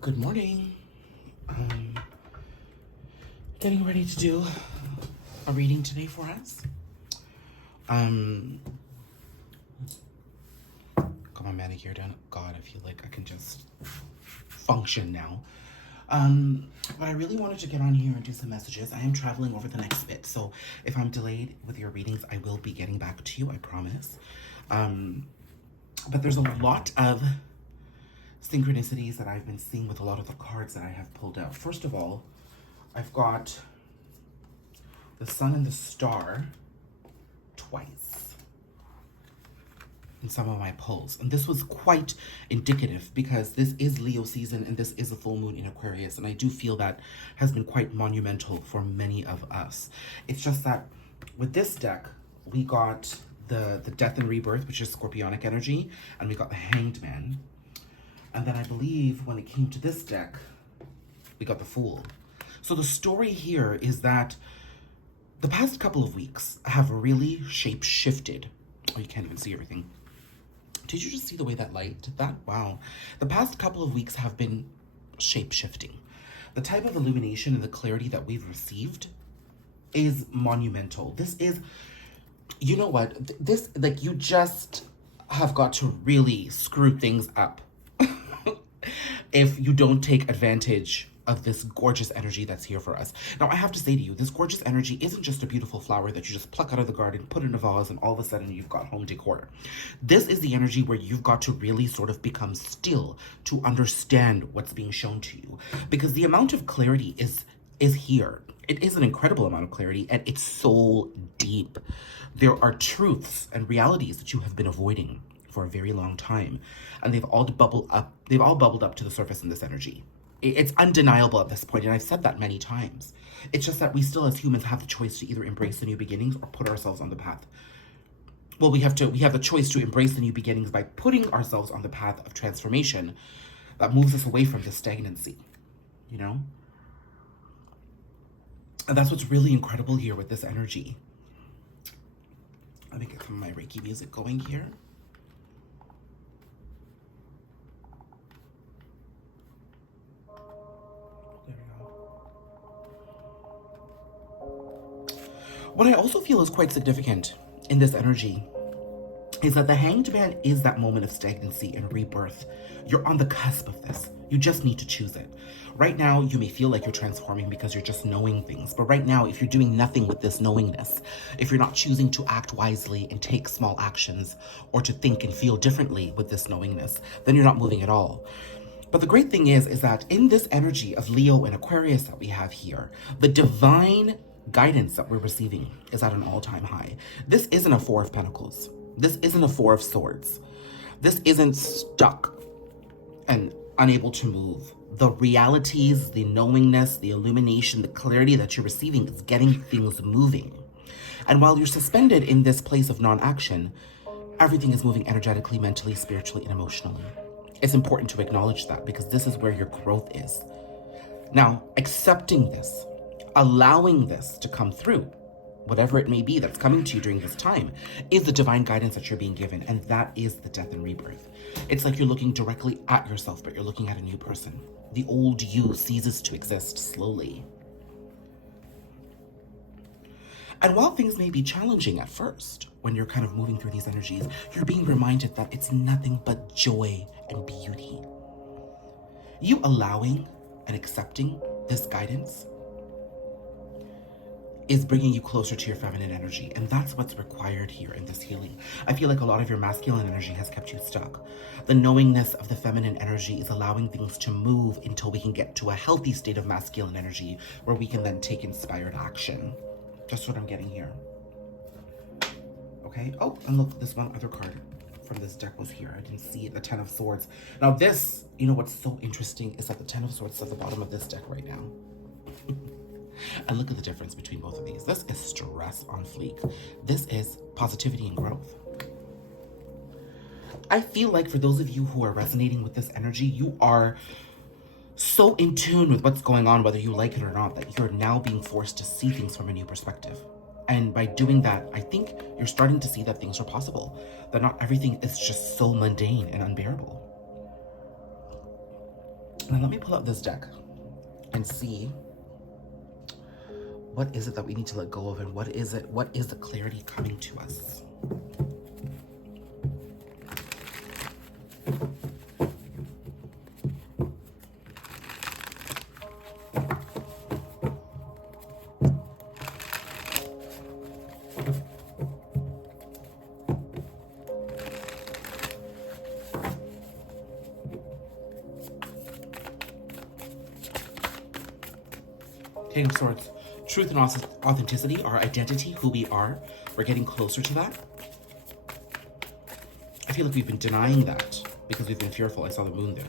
Good morning. Getting ready to do a reading today for us. Got my manicure done. God, I feel like I can just function now. But I really wanted to get on here and do some messages. I am traveling over the next bit, so if I'm delayed with your readings, I will be getting back to you, I promise. But there's a lot of synchronicities that I've been seeing with a lot of the cards that I have pulled out. First of all, I've got the Sun and the Star twice in some of my pulls. And this was quite indicative because this is Leo season and this is a full moon in Aquarius. And I do feel that has been quite monumental for many of us. It's just that with this deck, we got the Death and Rebirth, which is Scorpionic energy, and we got the Hanged Man. And then I believe when it came to this deck, we got the Fool. So the story here is that the past couple of weeks have really shape-shifted. Oh, you can't even see everything. Did you just see the way that light did that? Wow. The past couple of weeks have been shape-shifting. The type of illumination and the clarity that we've received is monumental. This is, you know what? This, like, you just have got to really screw things up if you don't take advantage of this gorgeous energy that's here for us. Now, I have to say to you, this gorgeous energy isn't just a beautiful flower that you just pluck out of the garden, put in a vase, and all of a sudden you've got home decor. This is the energy where you've got to really sort of become still to understand what's being shown to you. Because the amount of clarity is here. It is an incredible amount of clarity, and it's so deep. There are truths and realities that you have been avoiding for a very long time, and they've all bubbled up to the surface in this energy. It's undeniable at this point, and I've said that many times. It's just that we still as humans have the choice to either embrace the new beginnings or put ourselves on the path. Well, we have the choice to embrace the new beginnings by putting ourselves on the path of transformation that moves us away from this stagnancy, you know? And that's what's really incredible here with this energy. Let me get some of my Reiki music going here. What I also feel is quite significant in this energy is that the Hanged Man is that moment of stagnancy and rebirth. You're on the cusp of this. You just need to choose it. Right now, you may feel like you're transforming because you're just knowing things. But right now, if you're doing nothing with this knowingness, if you're not choosing to act wisely and take small actions or to think and feel differently with this knowingness, then you're not moving at all. But the great thing is that in this energy of Leo and Aquarius that we have here, the divine guidance that we're receiving is at an all-time high. This isn't a Four of Pentacles. This isn't a Four of Swords. This isn't stuck and unable to move. The realities, the knowingness, the illumination, the clarity that you're receiving is getting things moving. And while you're suspended in this place of non-action, everything is moving energetically, mentally, spiritually, and emotionally. It's important to acknowledge that because this is where your growth is. Now, accepting this, allowing this to come through, whatever it may be that's coming to you during this time, is the divine guidance that you're being given, and that is the Death and Rebirth. It's like you're looking directly at yourself, but you're looking at a new person. The old you ceases to exist slowly. And while things may be challenging at first, when you're kind of moving through these energies, you're being reminded that it's nothing but joy and beauty. You allowing and accepting this guidance is bringing you closer to your feminine energy. And that's what's required here in this healing. I feel like a lot of your masculine energy has kept you stuck. The knowingness of the feminine energy is allowing things to move until we can get to a healthy state of masculine energy where we can then take inspired action. Just what I'm getting here. Okay. Oh, and look, this one other card from this deck was here. I didn't see it, the Ten of Swords. Now this, you know what's so interesting is that the Ten of Swords is at the bottom of this deck right now. And look at the difference between both of these. This is stress on fleek. This is positivity and growth. I feel like for those of you who are resonating with this energy, you are so in tune with what's going on, whether you like it or not, that you're now being forced to see things from a new perspective. And by doing that, I think you're starting to see that things are possible, that not everything is just so mundane and unbearable. Now let me pull out this deck and see what is it that we need to let go of, and what is the clarity coming to us. King of Swords. Truth and authenticity, our identity, who we are. We're getting closer to that. I feel like we've been denying that because we've been fearful. I saw the moon there.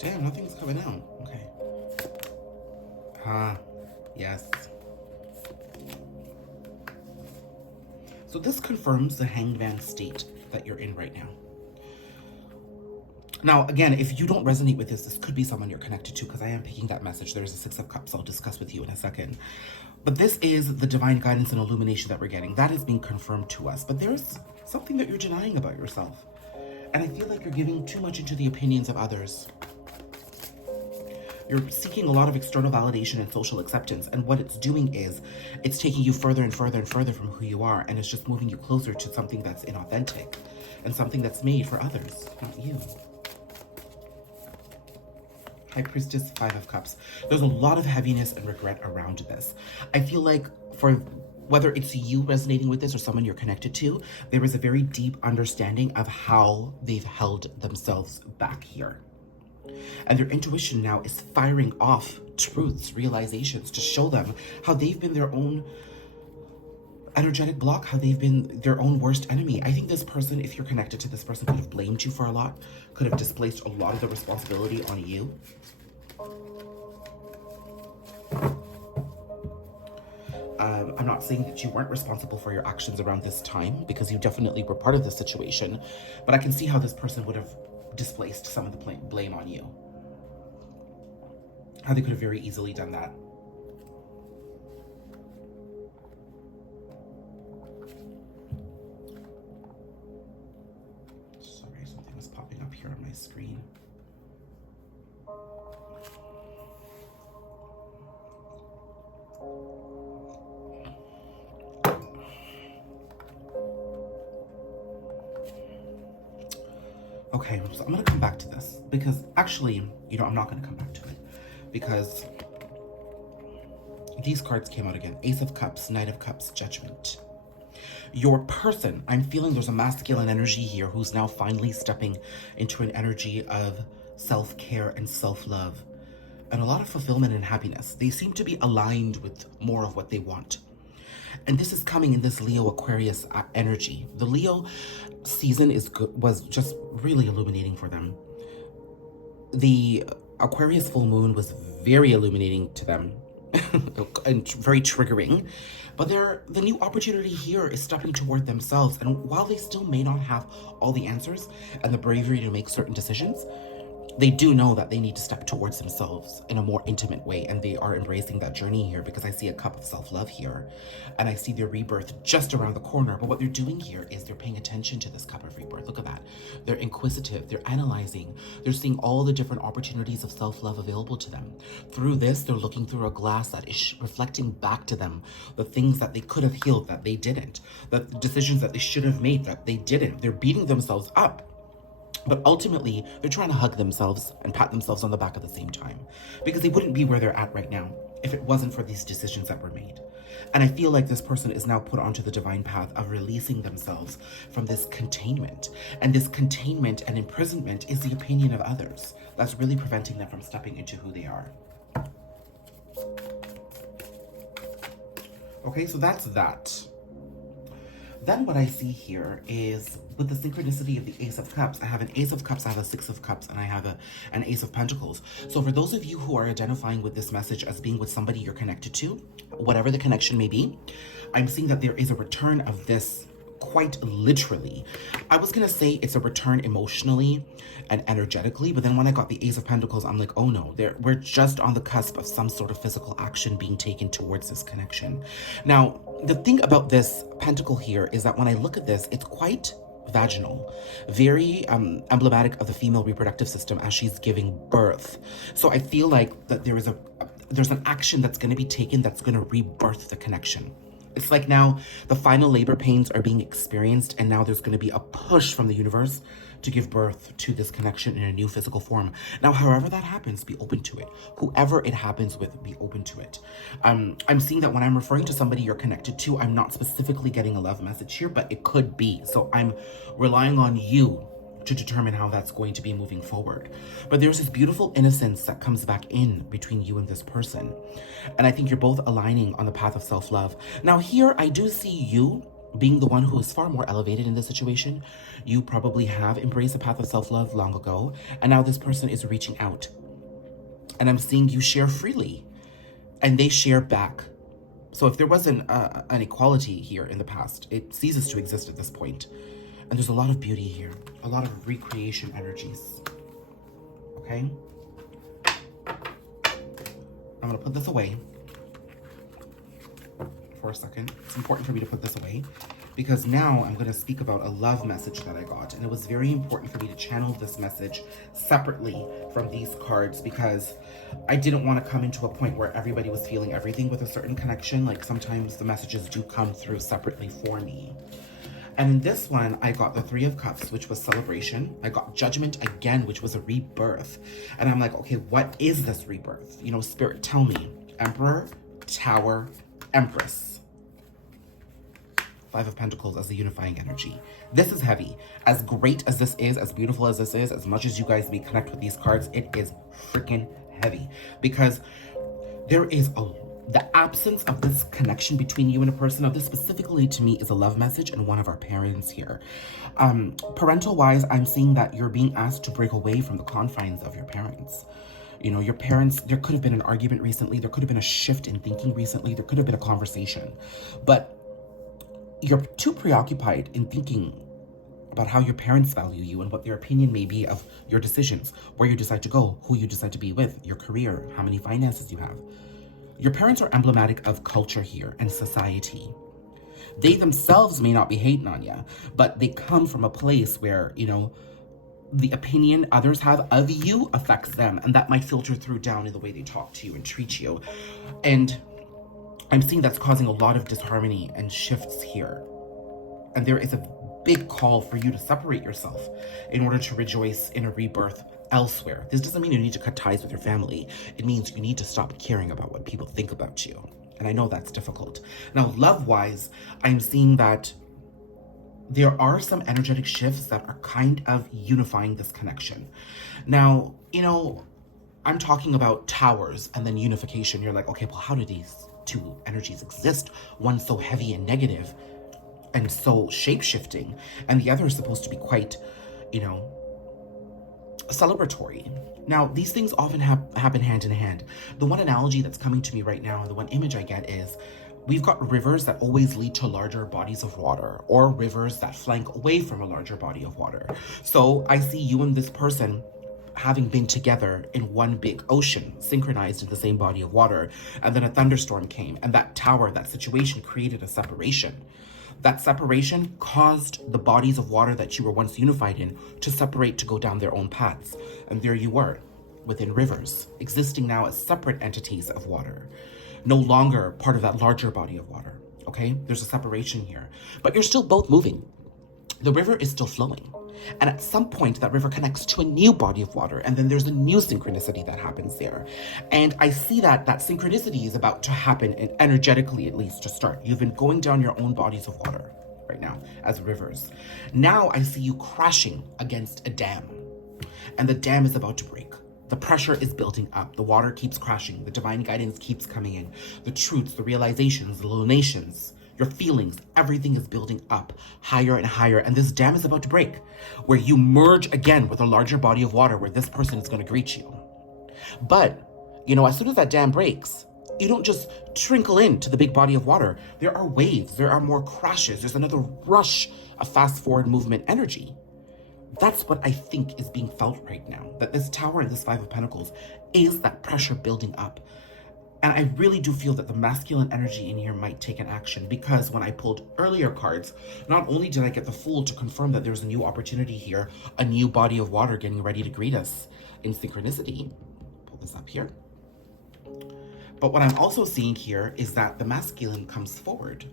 Damn, nothing's coming out. Okay. Yes. So this confirms the Hanged Man state that you're in right now. Now, again, if you don't resonate with this, this could be someone you're connected to, because I am picking that message. There's a Six of Cups I'll discuss with you in a second. But this is the divine guidance and illumination that we're getting. That is being confirmed to us. But there's something that you're denying about yourself. And I feel like you're giving too much into the opinions of others. You're seeking a lot of external validation and social acceptance. And what it's doing is it's taking you further and further and further from who you are. And it's just moving you closer to something that's inauthentic and something that's made for others, not you. High Priestess, Five of Cups. There's a lot of heaviness and regret around this. I feel like for whether it's you resonating with this or someone you're connected to, there is a very deep understanding of how they've held themselves back here. And their intuition now is firing off truths, realizations to show them how they've been their own energetic block, how they've been their own worst enemy. I think this person, if you're connected to this person, could have blamed you for a lot, could have displaced a lot of the responsibility on you. I'm not saying that you weren't responsible for your actions around this time, because you definitely were part of the situation, but I can see how this person would have displaced some of the blame on you. How they could have very easily done that. Sorry, something was popping up here on my screen. Okay, so I'm going to come back to this because actually, I'm not going to come back to it because these cards came out again. Ace of Cups, Knight of Cups, Judgment. Your person, I'm feeling there's a masculine energy here who's now finally stepping into an energy of self-care and self-love and a lot of fulfillment and happiness. They seem to be aligned with more of what they want. And this is coming in this Leo Aquarius energy. The Leo season was just really illuminating for them. The Aquarius full moon was very illuminating to them and very triggering. But the new opportunity here is stepping toward themselves. And while they still may not have all the answers and the bravery to make certain decisions, they do know that they need to step towards themselves in a more intimate way, and they are embracing that journey here because I see a cup of self-love here, and I see their rebirth just around the corner. But what they're doing here is they're paying attention to this cup of rebirth. Look at that. They're inquisitive. They're analyzing. They're seeing all the different opportunities of self-love available to them. Through this, they're looking through a glass that is reflecting back to them the things that they could have healed that they didn't, the decisions that they should have made that they didn't. They're beating themselves up. But ultimately, they're trying to hug themselves and pat themselves on the back at the same time, because they wouldn't be where they're at right now if it wasn't for these decisions that were made. And I feel like this person is now put onto the divine path of releasing themselves from this containment. And this containment and imprisonment is the opinion of others. That's really preventing them from stepping into who they are. Okay, so that's that. Then what I see here is with the synchronicity of the Ace of Cups, I have an Ace of Cups, I have a Six of Cups, and I have an Ace of Pentacles. So for those of you who are identifying with this message as being with somebody you're connected to, whatever the connection may be, I'm seeing that there is a return of this quite literally. I was gonna say it's a return emotionally and energetically, but then when I got the Ace of Pentacles, I'm like, oh no, we're just on the cusp of some sort of physical action being taken towards this connection. Now, the thing about this pentacle here is that when I look at this, it's quite vaginal, very emblematic of the female reproductive system as she's giving birth. So I feel like that there's an action that's going to be taken that's going to rebirth the connection. It's like now the final labor pains are being experienced, and now there's going to be a push from the universe to give birth to this connection in a new physical form. Now, however that happens, be open to it. Whoever it happens with, be open to it. I'm seeing that when I'm referring to somebody you're connected to, I'm not specifically getting a love message here, but it could be. So I'm relying on you to determine how that's going to be moving forward. But there's this beautiful innocence that comes back in between you and this person. And I think you're both aligning on the path of self-love. Now here, I do see you being the one who is far more elevated in this situation. You probably have embraced the path of self-love long ago, and now this person is reaching out. And I'm seeing you share freely, and they share back. So if there wasn't an equality here in the past, it ceases to exist at this point. And there's a lot of beauty here, a lot of recreation energies. Okay? I'm gonna put this away for a second. It's important for me to put this away because now I'm gonna speak about a love message that I got. And it was very important for me to channel this message separately from these cards because I didn't want to come into a point where everybody was feeling everything with a certain connection. Like sometimes the messages do come through separately for me. And in this one, I got the Three of Cups, which was celebration. I got Judgment again, which was a rebirth. And I'm like, okay, what is this rebirth? You know, Spirit, tell me. Emperor, Tower, Empress. Five of Pentacles as the unifying energy. This is heavy. As great as this is, as beautiful as this is, as much as you guys may connect with these cards, it is freaking heavy. Because there is the absence of this connection between you and a person. Now, this specifically to me is a love message and one of our parents here. Parental wise, I'm seeing that you're being asked to break away from the confines of your parents. You know, your parents, there could have been an argument recently. There could have been a shift in thinking recently. There could have been a conversation. But you're too preoccupied in thinking about how your parents value you and what their opinion may be of your decisions, where you decide to go, who you decide to be with, your career, how many finances you have. Your parents are emblematic of culture here and society. They themselves may not be hating on you, but they come from a place where, you know, the opinion others have of you affects them, and that might filter through down in the way they talk to you and treat you. And I'm seeing that's causing a lot of disharmony and shifts here. And there is a big call for you to separate yourself in order to rejoice in a rebirth elsewhere. This doesn't mean you need to cut ties with your family. It means you need to stop caring about what people think about you. And I know that's difficult. Now, love-wise, I'm seeing that there are some energetic shifts that are kind of unifying this connection. Now, you know, I'm talking about towers and then unification. You're like, okay, well, how do these two energies exist? One so heavy and negative and so shape-shifting, and the other is supposed to be quite, you know, celebratory. Now, these things often happen hand in hand. The one analogy that's coming to me right now, and the one image I get is, we've got rivers that always lead to larger bodies of water, or rivers that flank away from a larger body of water. So I see you and this person having been together in one big ocean, synchronized in the same body of water, and then a thunderstorm came, and that tower, that situation created a separation. That separation caused the bodies of water that you were once unified in to separate, to go down their own paths. And there you were, within rivers, existing now as separate entities of water, no longer part of that larger body of water, okay? There's a separation here, but you're still both moving. The river is still flowing. And at some point, that river connects to a new body of water, and then there's a new synchronicity that happens there. And I see that synchronicity is about to happen, and energetically at least, to start. You've been going down your own bodies of water right now as rivers. Now I see you crashing against a dam, and the dam is about to break. The pressure is building up. The water keeps crashing. The divine guidance keeps coming in. The truths, the realizations, the illuminations your feelings, everything is building up higher and higher. And this dam is about to break, where you merge again with a larger body of water where this person is going to greet you. But, you know, as soon as that dam breaks, you don't just trickle into the big body of water. There are waves, there are more crashes, there's another rush of fast forward movement energy. That's what I think is being felt right now. That this Tower and this Five of Pentacles is that pressure building up. And I really do feel that the masculine energy in here might take an action, because when I pulled earlier cards, not only did I get the Fool to confirm that there's a new opportunity here, a new body of water getting ready to greet us in synchronicity. Pull this up here. But what I'm also seeing here is that the masculine comes forward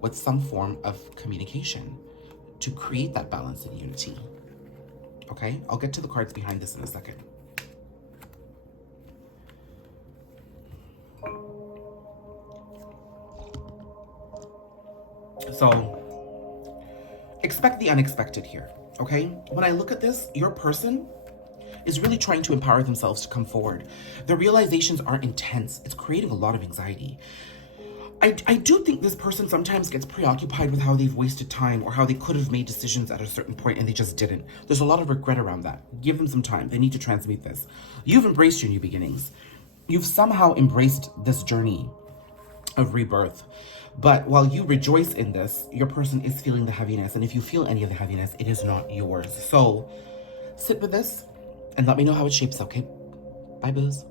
with some form of communication to create that balance and unity. Okay, I'll get to the cards behind this in a second. So, expect the unexpected here, okay? When I look at this, your person is really trying to empower themselves to come forward. The realizations are intense. It's creating a lot of anxiety. I do think this person sometimes gets preoccupied with how they've wasted time or how they could have made decisions at a certain point and they just didn't. There's a lot of regret around that. Give them some time. They need to transmute this. You've embraced your new beginnings. You've somehow embraced this journey of rebirth. But while you rejoice in this, your person is feeling the heaviness. And if you feel any of the heaviness, it is not yours. So sit with this and let me know how it shapes, okay? Bye, boos.